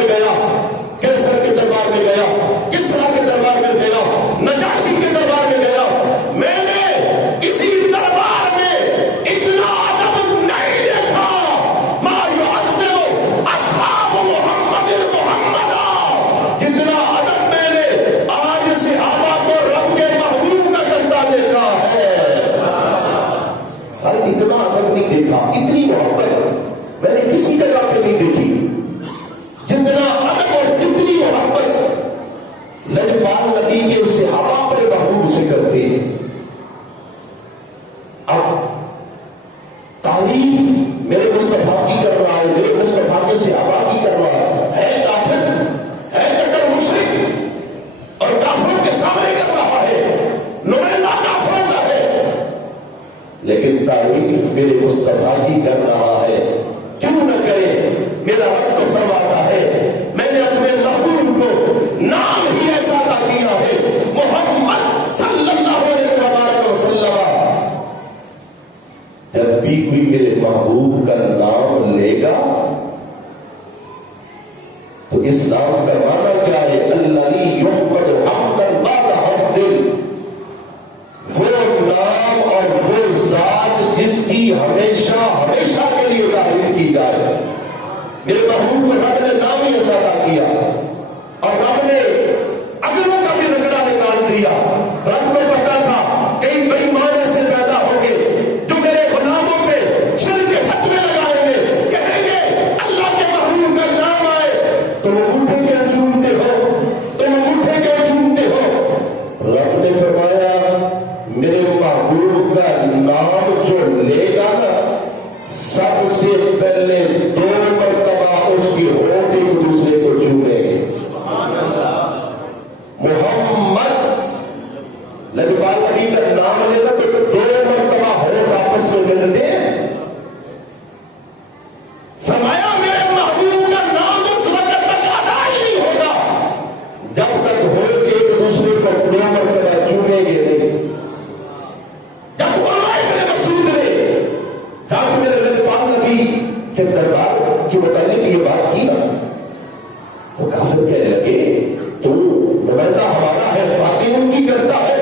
میں گیا، کیسر کے دربار میں گیا، کسرا کے دربار میں گیا، نجاشی کے دربار میں گیا، میں نے کسی دربار میں اتنا ادب نہیں دیکھا۔ ما يعظم اصحاب محمد محمدا، جتنا ادب میں نے آج صحابہ کو رب کے محبوب کا کرتا دیکھا ہے۔ اتنا ادب نہیں دیکھا، اتنی محبت میں نے کسی جگہ پہ نہیں دیکھی جتنا ادب اور جتنی محبت لجپال نبی کے صحابہ اپنے محبوب سے کرتے ہیں۔ اب تعریف میرے مصطفیٰ کی کر رہا ہے، میرے مصطفیٰ کے صحابہ کی کر رہا ہے کافر، ہے کٹر مشرک اور کافروں کے سامنے کر رہا ہے، نمائندہ کافروں کا ہے، لیکن تعریف میرے مصطفیٰ کی کر رہا ہے۔ کیوں نہ کرے؟ میرا رب تو فرماتا ہے میں نے اپنے محبوب کو نام ہی ایسا عطا کیا ہے، محمد صلی اللہ علیہ وسلم۔ جب بھی کوئی میرے محبوب کا نام لے گا تو اس نام کا معنی کیا ہے؟ الذی یحمد حمدا بعد حمد، وہ نام اور وہ ذات جس کی ہمیشہ ہمیشہ کے لیے تعریف کی جائے۔ میرے محبوب کو رب نے نام ہی ایسا عطا کیا اور رب نے اگلوں کا بھی رگڑا نکال دیا۔ رب کو پتا تھا کئی بے ایمان ایسے پیدا ہوں گے جو میرے غلاموں پہ شرک کے فتوے لگائیں گے، کہیں گے اللہ کے محبوب کا نام آئے تو وہ اٹھے کیا چومتے ہو، تو وہ اٹھے کیا چومتے ہو۔ رب نے فرمایا میرے محبوب کا نام جو لے گا نا، سب سے پہلے دو مرتبہ اس کی ہونٹ ایک دوسرے کو چومیں گے۔ محمد لجپال نبی کا نام لینا تو دو مرتبہ ہونٹ آپس میں ملتے ہیں۔ فرمایا میرے محبوب کا نام اس وقت تک ادا ہی نہیں ہوگا جب تک ہونٹ ایک دوسرے کو دو مرتبہ چومیں گے نہیں۔ جب علماء میرے مسعود نے جب میرے لجپال نبی کے دربار کے متعلق یہ بات کی نا تو کافر کہنے لگے تو نمائندہ ہمارا ہے، باتیں ان کی کرتا ہے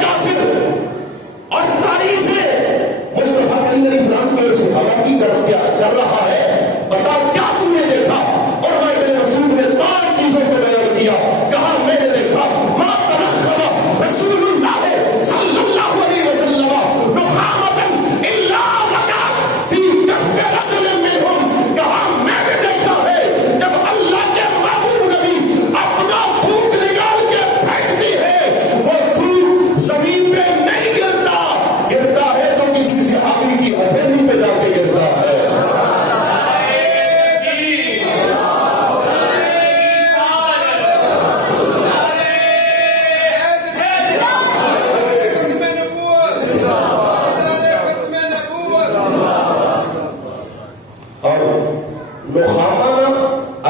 کافر، اور تعریفیں مصطفیٰ کریم علیہ السلام کے صحابہ کی کر رہا ہے۔ بتا کیا تم نے دیکھا؟ اور میں میرے مسعود نے 5 چیزوں کو بیان کیا، کہا میں نے دیکھا ما تنخم رسول اللہ صلی اللہ علیہ وسلم نخامة الا وقعت فی کف رجل منہم، کہا میں نے دیکھا ہے جب اللہ کے محبوب نبی اپنا تھوک نکال کے پھینکتی ہے، وہ تھوک زمین پہ نہیں گرتا، گرتا ہے تو کسی صحابی کی ہتھیلی پہ جا کے گرتا ہے۔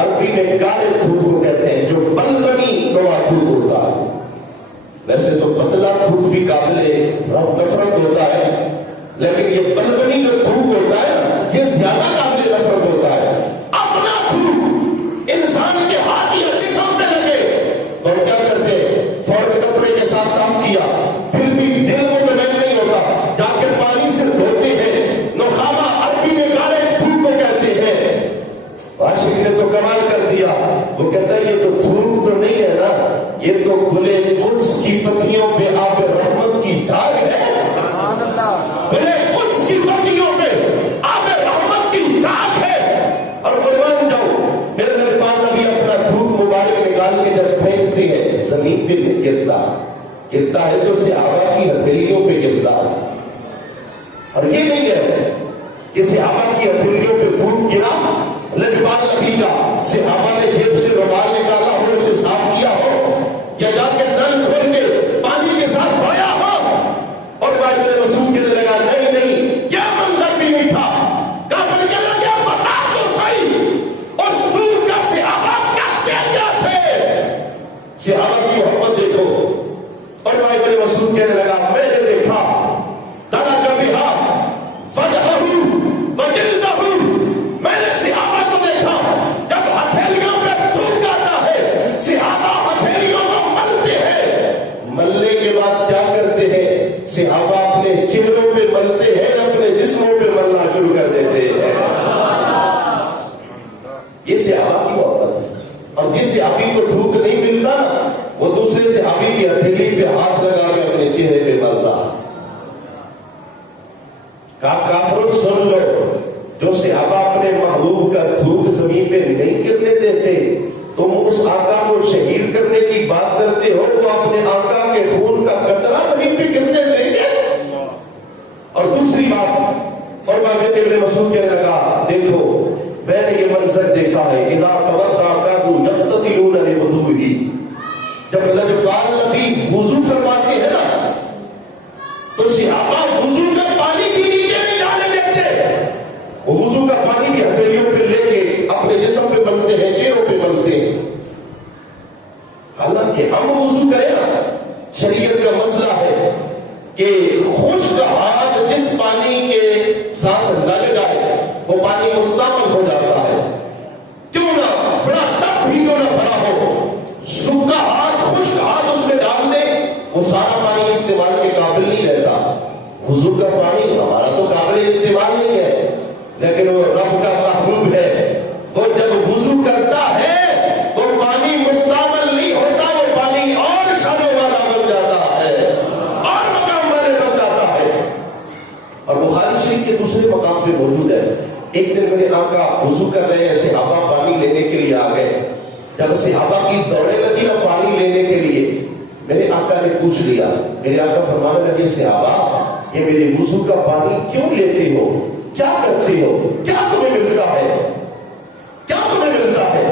عربی میں کالے تھوک کو کہتے ہیں، جو بلغمی نوع تھوک ہوتا ہے۔ ویسے تو پتلا تھوک بھی قابل نفرت ہوتا ہے، لیکن یہ بلغمی جو تھوک ہوتا ہے یہ زیادہ قابل نفرت ہوتا ہے۔ اپنا تھوک انسان کے ہاتھ یا جسم پہ لگے تو کیا کرتے؟ فوراً کپڑے کے ساتھ صاف کیا، پھر بھی دل مطمئن نہیں ہوتا، جا کے پانی سے دھوتے ہیں۔ نخامہ عربی میں کالے تھوک کو کہتے ہیں۔ عاشق نے تو کمال کر دیا، وہ کہتا ہے یہ تو تھوک تو نہیں ہے نا، یہ تو گلے قدس کی پتیوں پہ آب رحمت کی جھاگ ہے۔ گلے قدس کی پتیوں پہ آب رحمت کی جھاگ ہے۔ اور قربان جاؤ میرے لجپال نبی اپنا تھوک مبارک نکال کے جب پھینکتے ہیں زمین پہ گرتا ہے تو صحابہ کی ہتھیلیوں پہ گرتا ہے۔ اور یہ نہیں ہے کہ صحابہ کی ہتھیلیوں پہ تھوک گرا، لجپال نبی کا صحابہ نے جیب سے رومال نکالا ہو، اسے صاف کیا ہو، یا جا کے نل کھول کے پانی کے ساتھ دھویا ہو، اور بعد میں مسعود کہنے لگا نہیں نہیں یہ منظر بھی نہیں تھا۔ کافر کہنے لگا بتا تو صحیح اس دور کا صحابہ کرتے کیا تھے؟ صحابہ کی محبت دیکھو۔ اور بعد میں مسعود کہنے لگا میں نے دیکھا صحابہ اپنے محبوب کا تھوک زمین پہ نہیں گرنے دیتے. تم اس آقا کو شہید کرنے کی بات کرتے ہو, وہ اپنے آقا کے خون کا قطرہ زمین پہ گرنے دیں گے؟ اور دوسری بات, اور میں ابن مسعود کہنے لگا دیکھو میں نے یہ منظر دیکھا ہے, اذا توضأ كادوا يقتتلون لوضوئه, جب لجپال نبی وضو فرماتے ہیں نا تو صحابہ وضو کا پانی بھی نیچے نہیں ڈالنے دیتے. وہ وضو کا پانی بھی ہتھیلیوں پہ لے کے اپنے جسم پہ بنتے ہیں, چہروں پہ بنتے ہیں. حالانکہ ہم وضو کریں نا, شریعت کا مسئلہ ہے کہ خشک ہاتھ جس پانی کے ساتھ لگ جائے وہ پانی مستعمل ہو جاتا ہے. کیوں نہ بڑا ٹپ بھی کیوں نہ بھرا ہو, سوکھا ہاتھ خشک ہاتھ اس میں ڈال دے, وہ سارا پانی استعمال کے قابل نہیں رہتا. وضو کا پانی ہمارا تو قابل استعمال نہیں ہے, لیکن وہ رب کا محبوب ہے, وہ جب وضو کرتا ہے وہ پانی مستعمل نہیں ہوتا, وہ پانی اور شانوں والا بن جاتا ہے اور مقام والے بن جاتا ہے. اور بخاری شریف کے دوسرے مقام پہ موجود ہے, ایک دن میرے آقا وضو کر رہے ہیں, صحابہ پانی لینے کے لیے آ گئے. جب صحابہ کی دوڑے لگی نا پانی لینے کے لیے, میرے آقا نے پوچھ لیا, میرے آقا فرمانے لگے صحابہ یہ میرے وضو کا پانی کیوں لیتے ہو, کیا کرتے ہو, کیا تمہیں ملتا ہے, کیا تمہیں ملتا ہے؟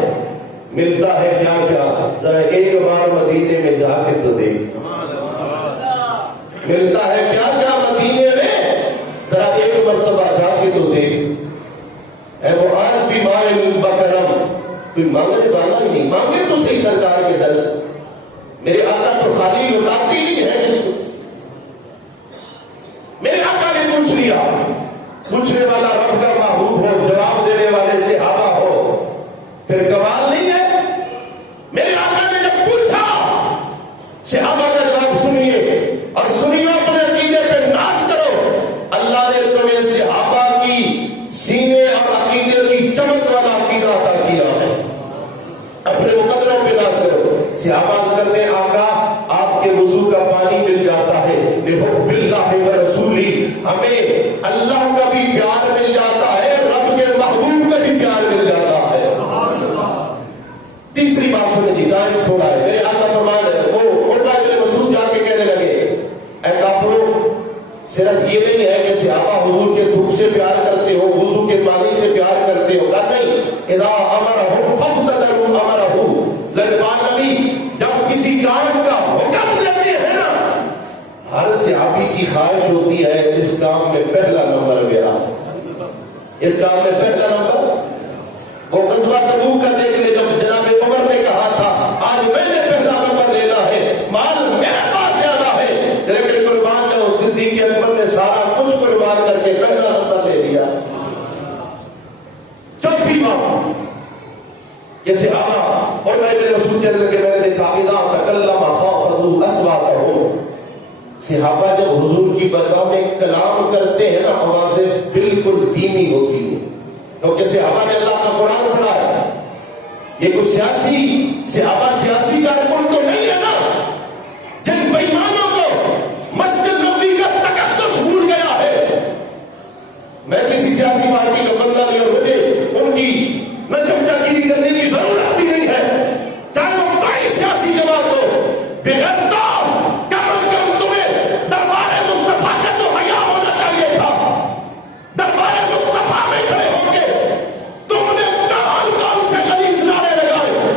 ملتا ہے کیا کیا, ذرا ایک بار مدینے میں جا کے تو دیکھ. ملتا ہے کیا کیا مدینے میں, ذرا ایک مرتبہ جا کے تو دیکھ. اے وہ آج بھی مائل بکرم, کوئی مانگنے والا ہی نہیں, مانگے تو صحیح سرکار کے درس. میرے آقا تو خالی لٹاتی نہیں ہے جس کو. میرے آقا نے پوچھ لیا, پوچھنے والا رب کا محبوب ہو, جواب دینے والے صحابہ ہو, پھر کمال نہیں ہے. میرے آقا نے جب پوچھا, صحابہ کا جواب سنیے اور سنیے, اپنے عقیدے پہ ناز کرو. اللہ نے تمہیں صحابہ کی سینے اور عقیدے کی چمک والا عقیدہ عطا کیا ہے, اپنے مقدروں پہ ناز کرو. صحابہ کرتے ہیں آقا آپ کے وضو کا پانی مل جاتا ہے, لحب اللہ و رسولی, ہمیں اللہ کا بھی پیار مل جاتا ہے, رب کے محبوب کا بھی پیار مل جاتا ہے. تیسری بات سنیں جی, ٹائم تھوڑا ہے. میرے آقا فرمان ہے, وہ ابن مسعود جا کے کہنے لگے اے کافروں, صرف یہ نہیں ہے کہ صحابہ حضور کے تھوک سے پیار کرتے ہو, وضو کے پانی سے پیار کرتے ہو, کہا نہیں. اذا امرہم فابتدروا امرہ, لجپال نبی جب کسی کام کا حکم دیتے ہیں نا, ہر صحابی کی خواہش ہوتی ہے اس کام میں پہلا نمبر میرا, اس کام میں پہلا نمبر. وہ غزوہ تبوک کا دیکھ لے, جب جناب عمر نے کہا تھا آج میں نے پہلا نمبر لینا ہے, مال میرے پاس زیادہ ہے, لیکن قربان جاؤ, صدیق اکبر نے سارا کچھ قربان کر کے پہلا نمبر لے لیا. چوتھی بات, یہ صحابہ, اور میں ابن مسعود کہنے لگے میں نے دیکھا اذا تکلم خافضوا اصواتهم, صحابہ جب حضور کی بارگاہ میں کلام کرتے ہیں نا, آوازیں بالکل دھیمی ہوتی ہیں, کیونکہ صحابہ نے اللہ کا قرآن پڑھا ہے. یہ کوئی سیاسی, صحابہ سیاسی کارکن تو نہیں ہے نا, جن بے ایمانوں کو مسجد نبوی کا تقدس بھول گیا ہے. میں کسی سیاسی پارٹی کا بندہ نہیں, اور مجھے ان کی نہ چمچاگیری کرنے کی ضرورت بھی نہیں ہے, چاہے وہ کوئی سیاسی جماعت ہو. بغیر تو کم از کم تمہیں دربار مصطفیٰ کا تو حیا ہونا چاہیے تھا. دربار مصطفیٰ میں کھڑے ہو کے تم نے کون سے غلیظ نعرے لگائے,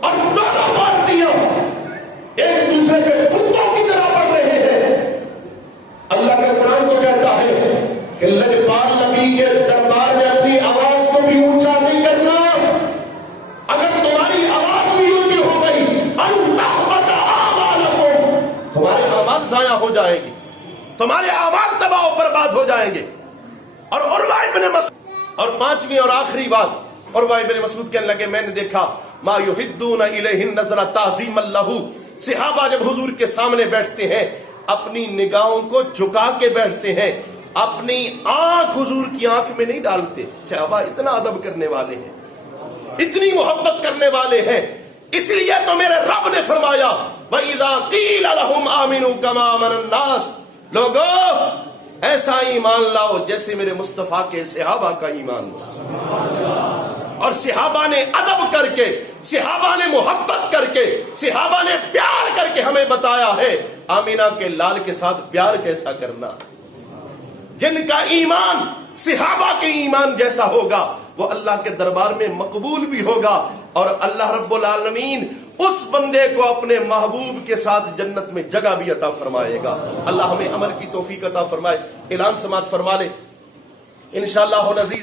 اور دونوں پارٹیاں ایک دوسرے کے کتوں کی طرح پڑھ رہے ہیں. اللہ کا قرآن کو کہتا ہے کہ لجپال نبی کے دربار میں اپنی آواز کو بھی اونچا نہیں کرنا. اگر تمہاری آواز بھی اونچی ہو گئی, انتحبط اعمالکم, تمہارے اعمال ضائع ہو جائیں گے, تمہارے اعمال تباہ و برباد ہو جائیں گے. اور عروہ ابن مسعود, اور پانچویں اور آخری بات, عروہ ابن مسعود کہنے لگے میں نے دیکھا ما یحدون الیہ النظر تعظیما لہ, صحابہ جب حضور کے سامنے بیٹھتے ہیں اپنی نگاہوں کو جھکا کے بیٹھتے ہیں, اپنی آنکھ حضور کی آنکھ میں نہیں ڈالتے. صحابہ اتنا ادب کرنے والے ہیں, اتنی محبت کرنے والے ہیں. اس لیے تو میرے رب نے فرمایا وَإِذَا قِيلَ لَهُمْ آمِنُوا كَمَا آمَنَ النَّاسُ, لوگو ایسا ایمان لاؤ جیسے میرے مصطفیٰ کے صحابہ کا ایمان ہو۔ اور صحابہ نے ادب کر کے، صحابہ نے محبت کر کے، صحابہ نے پیار کر کے ہمیں بتایا ہے آمینہ کے لال کے ساتھ پیار کیسا کرنا۔ جن کا ایمان صحابہ کے ایمان جیسا ہوگا وہ اللہ کے دربار میں مقبول بھی ہوگا، اور اللہ رب العالمین اس بندے کو اپنے محبوب کے ساتھ جنت میں جگہ بھی عطا فرمائے گا۔ اللہ ہمیں عمل کی توفیق عطا فرمائے۔ اعلان سماعت فرما لے انشاءاللہ العزیز۔